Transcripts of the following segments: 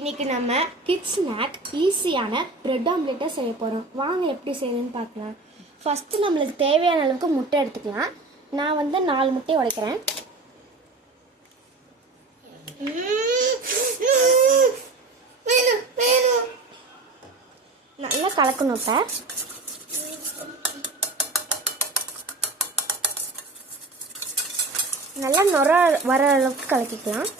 இன்னைக்கு நம்ம kids snack ஈஸியான பிரெட் ஆம்லெட்டை செய்ய போகிறோம். வாங்க எப்படி செய்யணும்னு பார்க்கலாம். ஃபஸ்ட்டு நம்மளுக்கு தேவையான அளவுக்கு முட்டை எடுத்துக்கலாம். நான் வந்து 4 முட்டையை உடைக்கிறேன். நல்லா கலக்கணும். இப்போ நல்லா நுர வர அளவுக்கு கலக்கிக்கலாம்.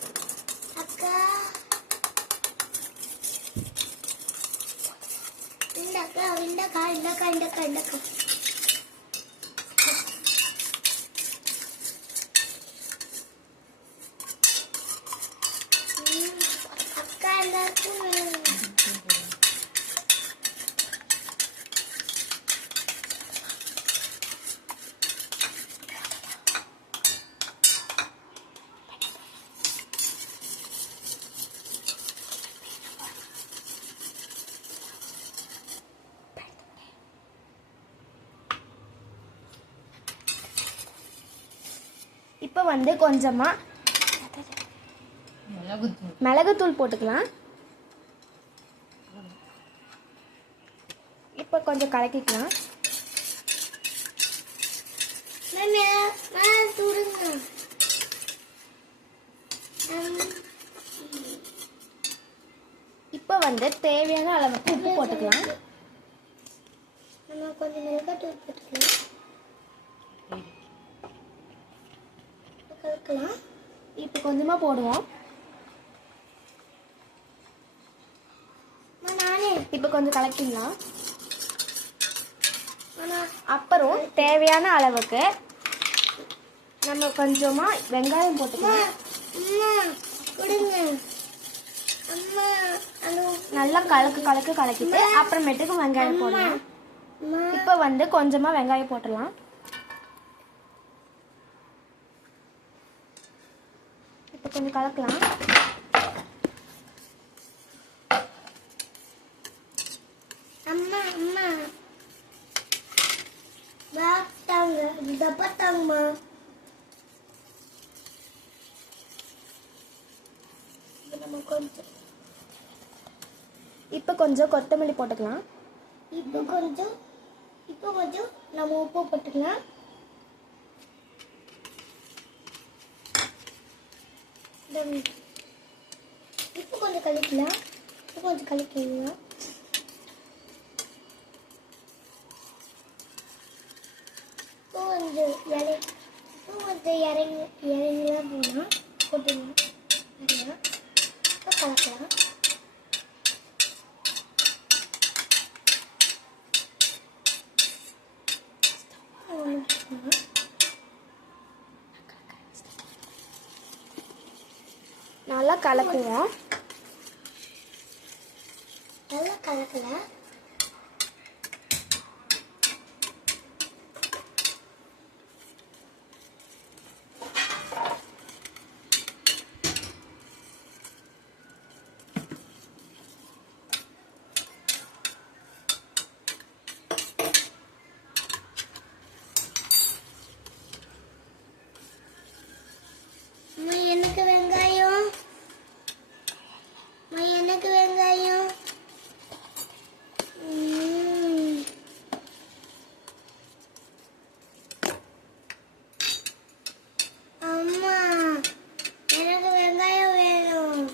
இப்போ வந்து கொஞ்சமாக மிளகுத்தூள் போட்டுக்கலாம். இப்போ கொஞ்சம் கலக்கிக்கலாம். இப்போ வந்து தேவையான அளவுக்கு உப்பு போட்டுக்கலாம். நம்ம கொஞ்சம் மிளகாத்தூள் போட்டுக்கலாம். இப்போ கொஞ்சமா போடுவோம். இப்போ கொஞ்சம் கலக்கிடலாம். அப்புறம் தேவையான அளவுக்கு நம்ம கொஞ்சமா வெங்காயம் போட்டுக்கலாம். நல்லா கலக்கிட்டு அப்புறமேட்டுக்கு வெங்காயம் போடலாம். இப்போ வந்து கொஞ்சமா வெங்காயம் போட்டுடலாம். இப்போ கொஞ்சம் கலக்கலாம். அம்மா அம்மா பாத்தாங்க தப்பத்தாங்கம்மா. இப்போ கொஞ்சம் கொத்தமல்லி போட்டுக்கலாம். இப்போ கொஞ்சம் நம்ம உப்பு போட்டுக்கலாம். இப்போ கொஞ்சம் கலக்கலாம். கொஞ்சம் இறங்கலாம் போனால் போட்டுக்கலாம். இப்போ கலக்கலாம். நல்லா கலக்குவோம். நல்லா கலக்கல. எனக்கு வெங்காயம் அம்மா எனக்கு வெங்காயம் வேணும்.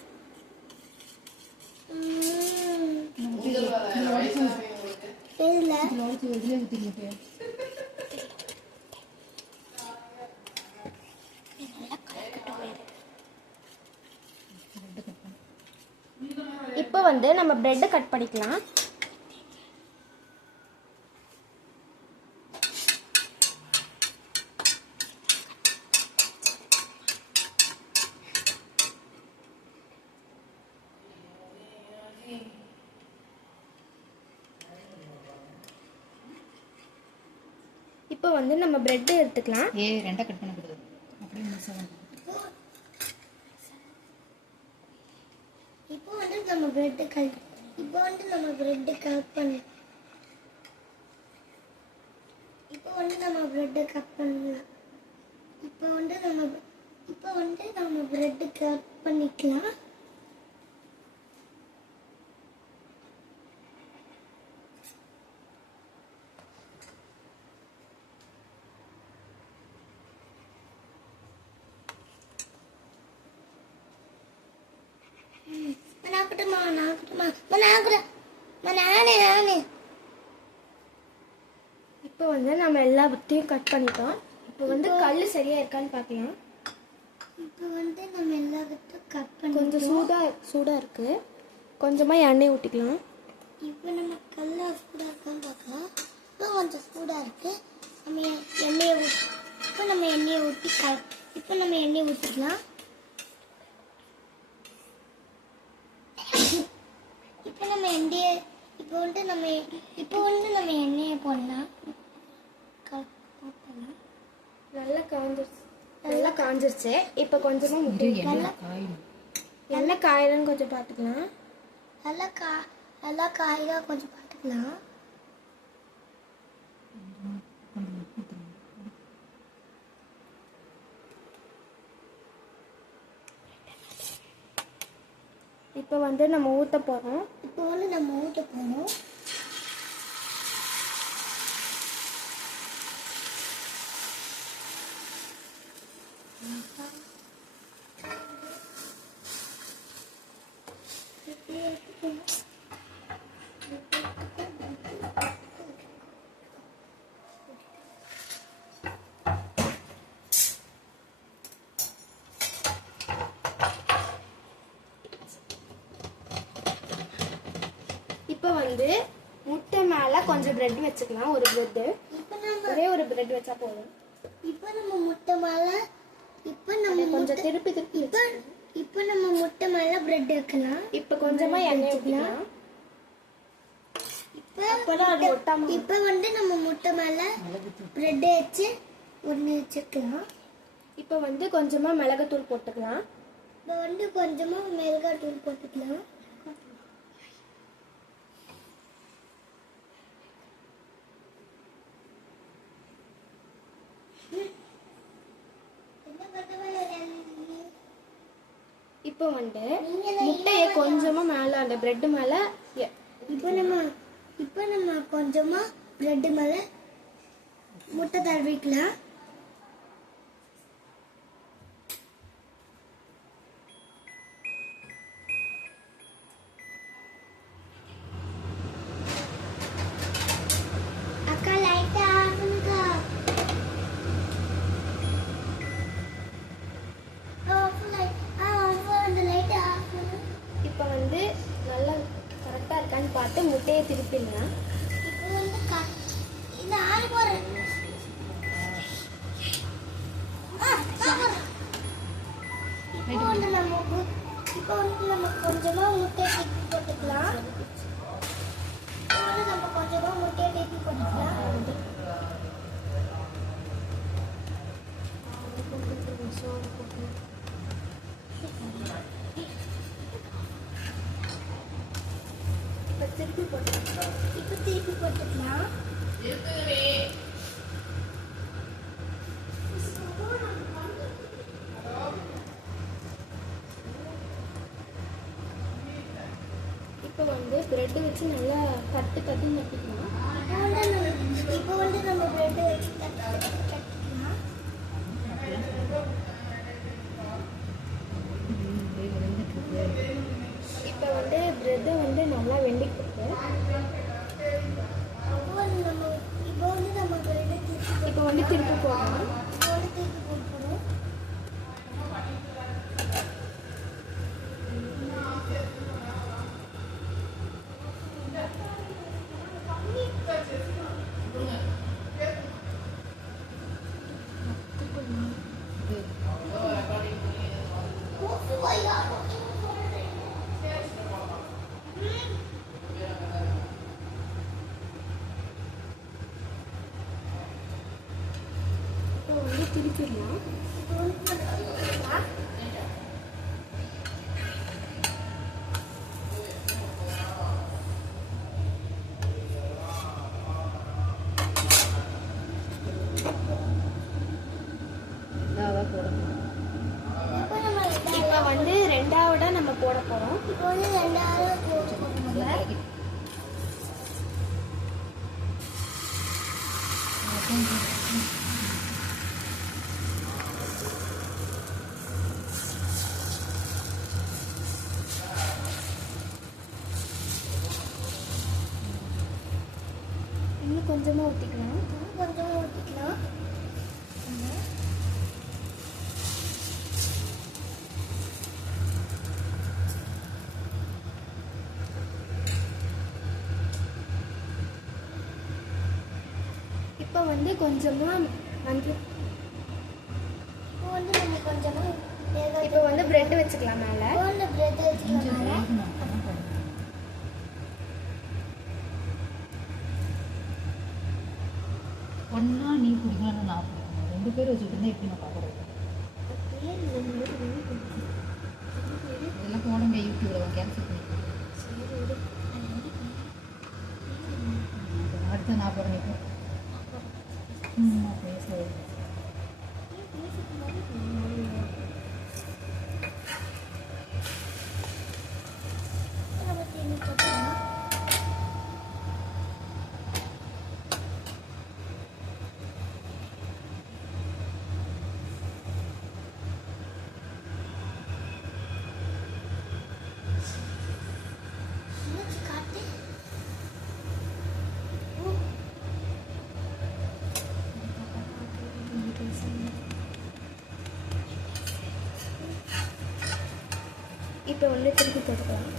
இப்போ வந்து நம்ம பிரெட்டை கட் பண்ணிக்கலாம். இப்போ வந்து நம்ம பிரெட் எடுத்துக்கலாம். ரெண்டா கட் பண்ண கூடாது. அப்படியே மசாலா. இப்போ வந்து நம்ம பிரெட் கட் பண்ணி இப்போ வந்து நம்ம பிரெட் கட் பண்ணிக்கலாம். இப்போ வந்து நம்ம எல்லாத்தையும் கட் பண்ணிட்டோம். இப்போ வந்து கல் சரியா இருக்கான்னு பார்க்கலாம். இப்போ வந்து நம்ம எல்லாத்தையும் கட் பண்ணி கொஞ்சம் சூடாக இருக்குது. கொஞ்சமாக எண்ணெய் ஊற்றிக்கலாம். இப்போ நம்ம கல்ல சூடாக இருக்கான்னு பார்க்கலாம். இப்போ கொஞ்சம் சூடாக இருக்குது. நம்ம எண்ணெயை ஊற்றி இப்போ நம்ம எண்ணெயை ஊற்றிக்கலாம். இப்போ வந்து நம்ம எண்ணெயை போடலாம். நல்லா காஞ்சிருச்சு. இப்போ கொஞ்சமாக முட்டை எண்ணெய் காயிலன்னு கொஞ்சம் பார்த்துக்கலாம். நல்லா காயாக கொஞ்சம் பார்த்துக்கலாம். இப்போ வந்து நம்ம ஊற்ற போகிறோம். இப்போ வந்து முட்டை மேலே கொஞ்சம் பிரெட் வச்சுக்கலாம். ஒரு பிரெட்டு, ஒரே ஒரு பிரெட் வச்சா போதும். இப்போ நம்ம முட்டை மேலே கொஞ்சம் திருப்பி இப்போ நம்ம முட்டை மேலே பிரெட் வைக்கலாம். இப்போ கொஞ்சமாக எண்ணெய் ஊற்றிக்கலாம். இப்போ வந்து நம்ம முட்டை மேலே பிரெட் வச்சு ஒன்று வச்சுக்கலாம். இப்போ வந்து கொஞ்சமாக மிளகாத்தூள் போட்டுக்கலாம். இப்போ வந்து கொஞ்சமாக மிளகாத்தூள் போட்டுக்கலாம். இப்போ வந்து முட்டையை கொஞ்சமாக மேலே அந்த பிரெட்டு மேலே இப்போ நம்ம கொஞ்சமாக பிரெட்டு மேலே முட்டை தடவிக்கலாம். அக்கா லைட்டா ஆஃப் பண்ணுங்க. இப்போ வந்து நல்லா கரெக்டாக இருக்கான்னு பார்த்து முட்டையை திருப்பிடலாம். இப்போ வந்து இந்த ஆறு போடுறேன். இப்போ வந்து நம்ம கொஞ்சமாக முட்டையை திருப்பி போட்டுக்கலாம். இப்போ திருப்பி போட்டுக்கலாம். இப்போ வந்து பிரெட்டு வச்சு நல்லா தட்டு நட்டிக்கலாம். இப்போ வந்து நம்ம பிரெட் வச்சு தட்டிக்கலாம். இப்போ வந்து பிரெட்டை வந்து நல்லா வெண்டிக்கிட்டு இப்போ வந்து திருப்பி போடலாம். இப்போ வந்து திருப்பிடலாம். இப்போ வந்து ரெண்டாவதா நம்ம போட போறோம். இப்போ வந்து ரெண்டாவது போட்டுக்கோங்க. இன்னும் கொஞ்சமாக ஊற்றிக்கலாம். கொஞ்சம் ஊற்றிக்கலாம். இப்போ வந்து கொஞ்சமாக மஞ்சள், இப்போ வந்து நம்ம கொஞ்சமாக இப்போ வந்து பிரெட் வச்சுக்கலாம் மேலே. கோல்டு பிரெட் கொஞ்சம் வச்சுக்கலாம். வேகணும் அப்பதான் போடணும். ஒண்ணா நீ குடிக்கணும் நான் குடிக்கணும் 2 பேர் வச்சுக்கிட்டு எப்படி நான் பார்க்கறது இதெல்லாம் போடுங்க யூடியூப்ல கேன்சல் பண்ணி அடுத்து நான் போடுறேன் இப்போ பேசுறது நம்ம தீனி போட்டுக்கலாம். மூச்சு காட்டு. இப்போ வந்து திருப்பி போட்டுக்கலாம்.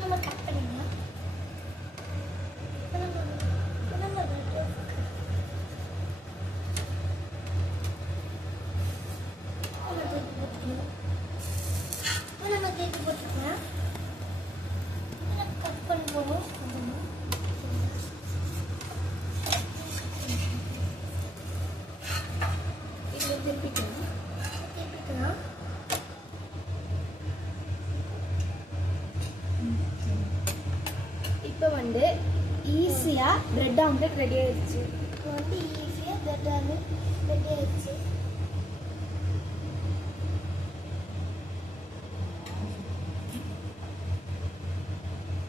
நம்ம கட் பண்ணிடலாம். நம்ம தேய்ச்சி போட்டுக்கலாம். கட் பண்ணி போடுவோம். இதை திருப்பிக்கலாம். திருப்பிக்கலாம். இப்போ வந்து ஈஸியாக பிரெட் ஆம்லெட் ரெடி ஆயிடுச்சு. இப்போ வந்து ஈஸியாக பிரெட் ரெடி ஆயிடுச்சு.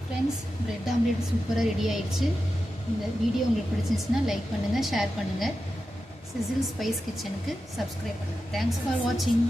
ஃப்ரெண்ட்ஸ் பிரெட் ஆம்லேட் சூப்பராக ரெடி ஆயிடுச்சு. இந்த வீடியோ உங்களுக்கு பிடிச்சிருந்துச்சுன்னா லைக் பண்ணுங்கள், ஷேர் பண்ணுங்கள். சிசில் ஸ்பைஸ் கிச்சனுக்கு சப்ஸ்கிரைப் பண்ணுங்கள். தேங்க்ஸ் ஃபார் வாட்சிங்.